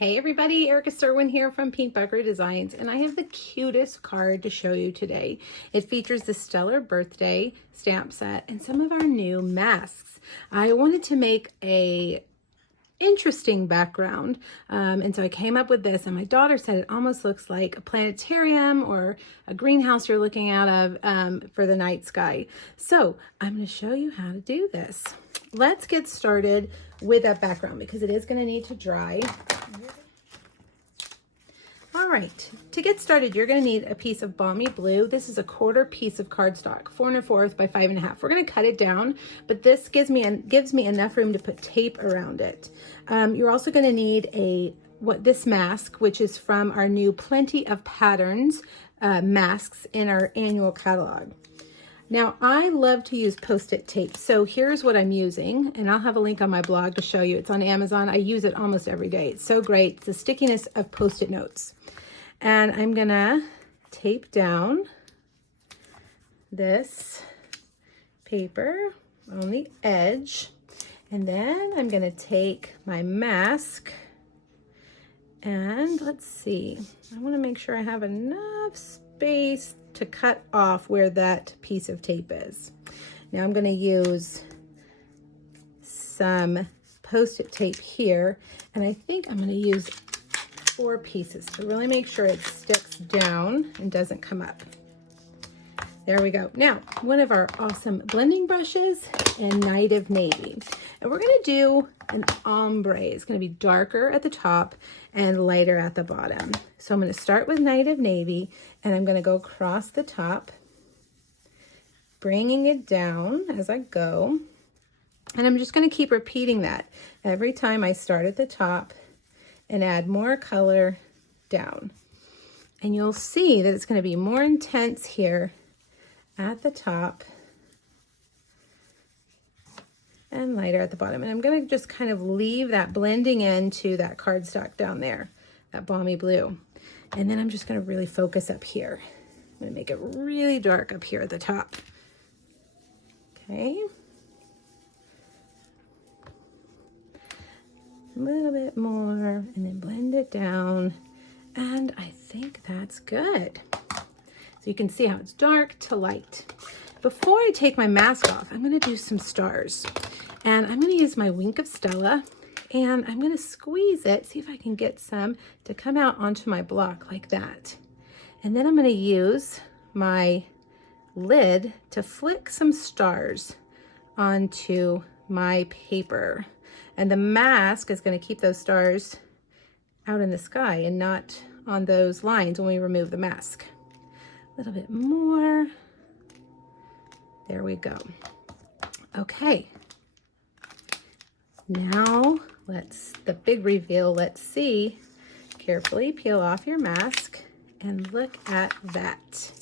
Hey everybody, Erica Serwin here from Pink Buckaroo Designs, and I have the cutest card to show you today. It features the Stellar Birthday stamp set and some of our new masks. I wanted to make a interesting background, and so I came up with this, and my daughter said it almost looks like a planetarium or a greenhouse you're looking out of for the night sky. So I'm going to show you how to do this. Let's get started with that background because it is going to need to dry. All right, to get started, you're going to need a piece of balmy blue. This is a 1/4 piece of cardstock, 4 1/4 by 5 1/2. We're going to cut it down, but this gives me enough room to put tape around it. You're also going to need this mask, which is from our new Plenty of Patterns masks in our annual catalog. Now, I love to use Post-it tape, so here's what I'm using, and I'll have a link on my blog to show you. It's on Amazon. I use it almost every day. It's so great. It's the stickiness of Post-it notes. And I'm gonna tape down this paper on the edge, and then I'm gonna take my mask, and let's see, I wanna make sure I have enough space to cut off where that piece of tape is. Now I'm going to use some Post-it tape here, and I think I'm going to use 4 pieces to really make sure it sticks down and doesn't come up. There we go. Now, one of our awesome blending brushes in Night of Navy. And we're going to do an ombre. It's going to be darker at the top and lighter at the bottom. So I'm going to start with Night of Navy, and I'm going to go across the top, bringing it down as I go. And I'm just going to keep repeating that every time I start at the top and add more color down. And you'll see that it's going to be more intense here at the top and lighter at the bottom. And I'm going to just kind of leave that blending into that cardstock down there, that balmy blue. And then I'm just going to really focus up here. I'm going to make it really dark up here at the top. Okay. A little bit more, and then blend it down. And I think that's good. So you can see how it's dark to light. Before I take my mask off, I'm going to do some stars. And I'm going to use my Wink of Stella, and I'm going to squeeze it, see if I can get some to come out onto my block like that. And then I'm going to use my lid to flick some stars onto my paper. And the mask is going to keep those stars out in the sky and not on those lines when we remove the mask. A little bit more. There we go. Okay. Now the big reveal. Let's see. Carefully peel off your mask and look at that.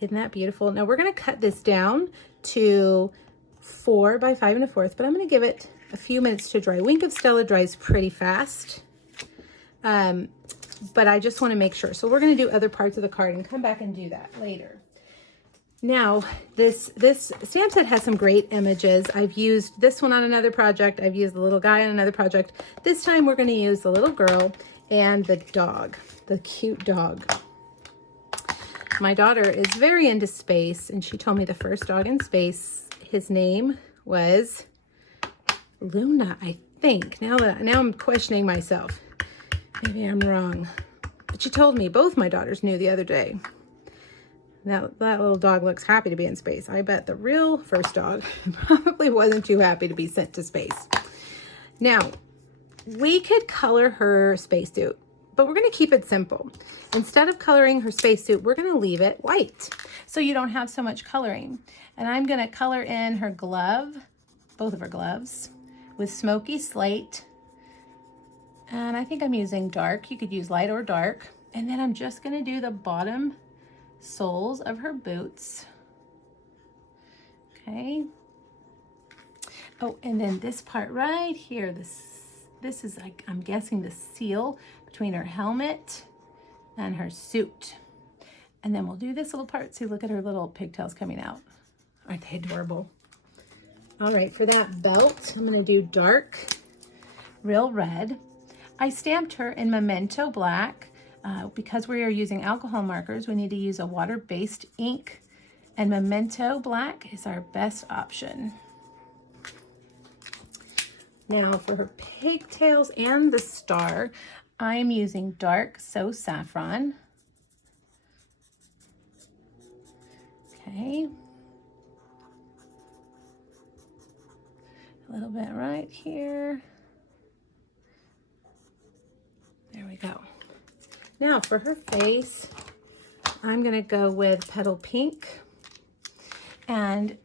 Isn't that beautiful? Now we're going to cut this down to 4 by 5 1/4, but I'm going to give it a few minutes to dry. Wink of Stella dries pretty fast, but I just want to make sure. So we're going to do other parts of the card and come back and do that later. Now, this stamp set has some great images. I've used this one on another project. I've used the little guy on another project. This time we're going to use the little girl and the dog, the cute dog. My daughter is very into space, and she told me the first dog in space, his name was Luna, I think. Now I'm questioning myself. Maybe I'm wrong. But she told me, both my daughters knew the other day. That little dog looks happy to be in space. I bet the real first dog probably wasn't too happy to be sent to space. Now, we could color her spacesuit, but we're going to keep it simple. Instead of coloring her spacesuit, we're going to leave it white so you don't have so much coloring. And I'm going to color in her glove, both of her gloves, with smoky slate. And I think I'm using dark. You could use light or dark. And then I'm just going to do the bottom soles of her boots. Okay. Oh, and then this part right here, this is like, I'm guessing the seal between her helmet and her suit. And then we'll do this little part. See, look at her little pigtails coming out. Aren't they adorable? All right, for that belt, I'm going to do dark, real red. I stamped her in Memento Black. Because we are using alcohol markers, we need to use a water-based ink, and Memento Black is our best option. Now for her pigtails and the star, I'm using dark So Saffron. Okay. A little bit right here. There we go. Now for her face, I'm gonna go with Petal Pink and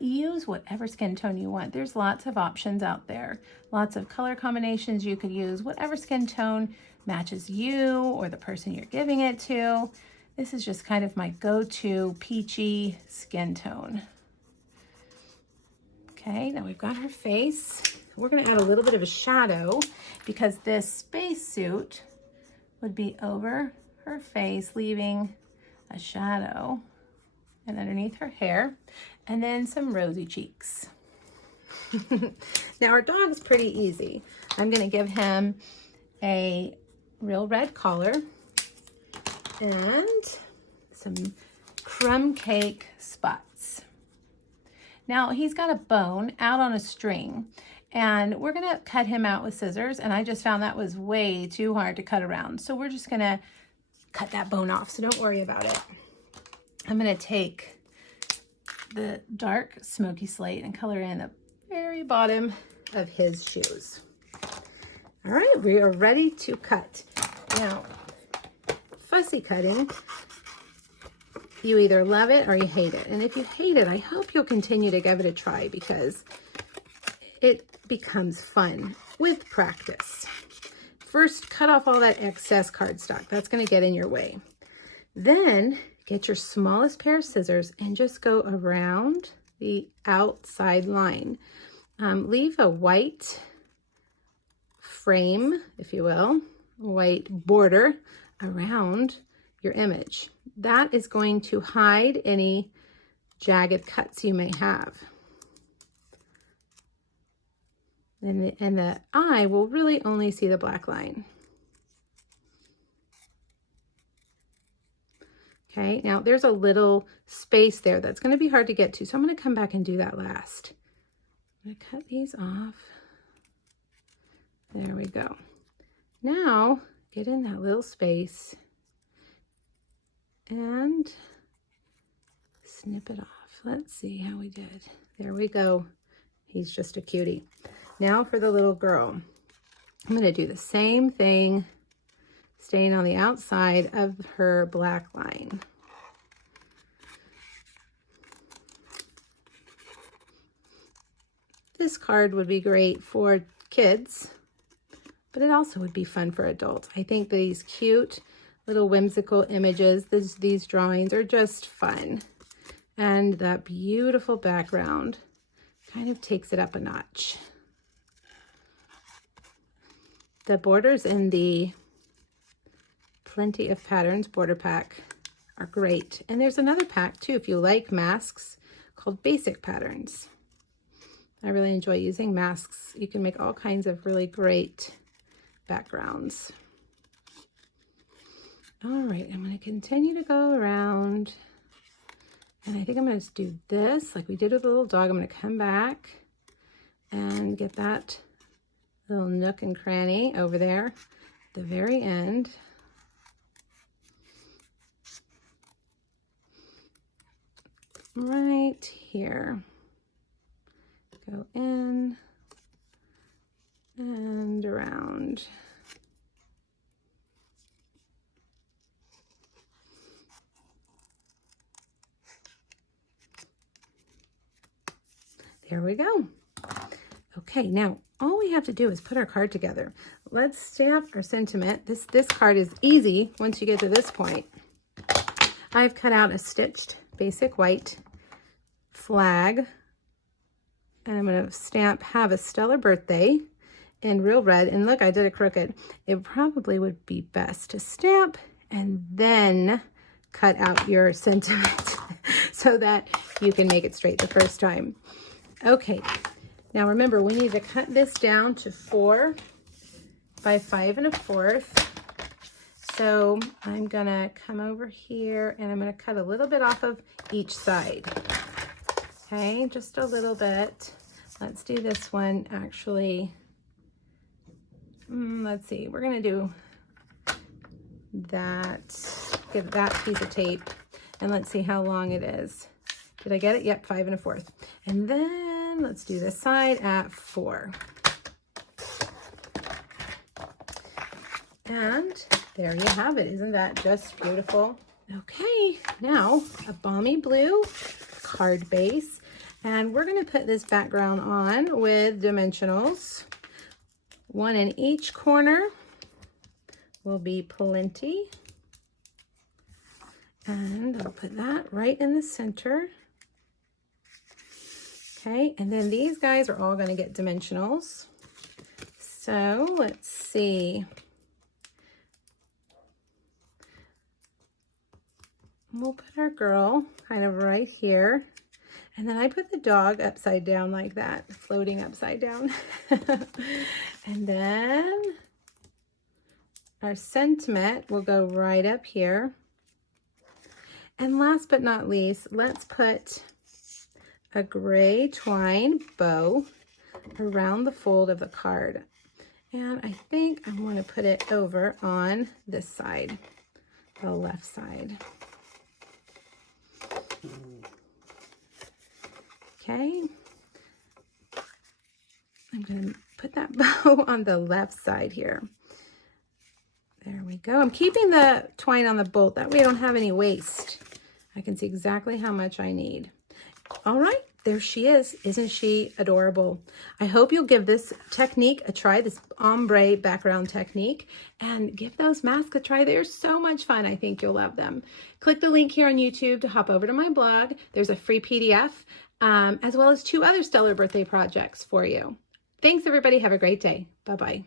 use whatever skin tone you want. There's lots of options out there, lots of color combinations you could use, whatever skin tone matches you or the person you're giving it to. This is just kind of my go-to peachy skin tone. Okay, now we've got her face. We're gonna add a little bit of a shadow because this spacesuit would be over her face, leaving a shadow and underneath her hair, and then some rosy cheeks. Now our dog's pretty easy. I'm gonna give him a real red collar and some crumb cake spots. Now he's got a bone out on a string, and we're gonna cut him out with scissors, and I just found that was way too hard to cut around. So we're just gonna cut that bone off, so don't worry about it. I'm gonna take the dark smoky slate and color in the very bottom of his shoes. All right, we are ready to cut. Now, fussy cutting, you either love it or you hate it. And if you hate it, I hope you'll continue to give it a try because it becomes fun with practice. First, cut off all that excess cardstock. That's gonna get in your way. Then, get your smallest pair of scissors and just go around the outside line. Leave a white frame, if you will, white border around your image. That is going to hide any jagged cuts you may have. And the eye will really only see the black line. Okay, now there's a little space there that's going to be hard to get to, so I'm going to come back and do that last. I'm going to cut these off. There we go. Now, get in that little space and snip it off. Let's see how we did. There we go. He's just a cutie. Now for the little girl. I'm going to do the same thing, staying on the outside of her black line. This card would be great for kids, but it also would be fun for adults. I think these cute little whimsical images, these drawings are just fun. And that beautiful background kind of takes it up a notch. The borders in the Plenty of Patterns border pack are great. And there's another pack too, if you like masks, called Basic Patterns. I really enjoy using masks. You can make all kinds of really great backgrounds. All right, I'm going to continue to go around. And I think I'm going to do this like we did with the little dog. I'm going to come back and get that little nook and cranny over there at the very end. Right here. Go in and around. There we go. Okay, now all we have to do is put our card together. Let's stamp our sentiment. This card is easy once you get to this point. I've cut out a stitched basic white flag, and I'm going to stamp "Have a Stellar Birthday" in real red. And look, I did it crooked. It probably would be best to stamp and then cut out your sentiment so that you can make it straight the first time. Okay, now remember, we need to cut this down to 4 by 5 1/4. So I'm gonna come over here and I'm gonna cut a little bit off of each side. Okay, just a little bit. Let's do this one actually. Let's see, we're gonna do that, get that piece of tape, and let's see how long it is. Did I get it? Yep, 5 1/4. And then let's do this side at 4. And there you have it. Isn't that just beautiful? Okay, now a balmy blue card base. And we're going to put this background on with dimensionals. 1 in each corner will be plenty. And I'll put that right in the center. Okay, and then these guys are all going to get dimensionals. So let's see. We'll put our girl kind of right here. And then I put the dog upside down like that, floating upside down. And then our sentiment will go right up here. And last but not least, let's put a gray twine bow around the fold of the card. And I think I want to put it over on this side, the left side. Okay, I'm going to put that bow on the left side here. There we go. I'm keeping the twine on the bolt. That way I don't have any waste. I can see exactly how much I need. All right, there she is. Isn't she adorable? I hope you'll give this technique a try, this ombre background technique, and give those masks a try. They're so much fun. I think you'll love them. Click the link here on YouTube to hop over to my blog. There's a free PDF. As well as 2 other stellar birthday projects for you. Thanks, everybody. Have a great day. Bye-bye.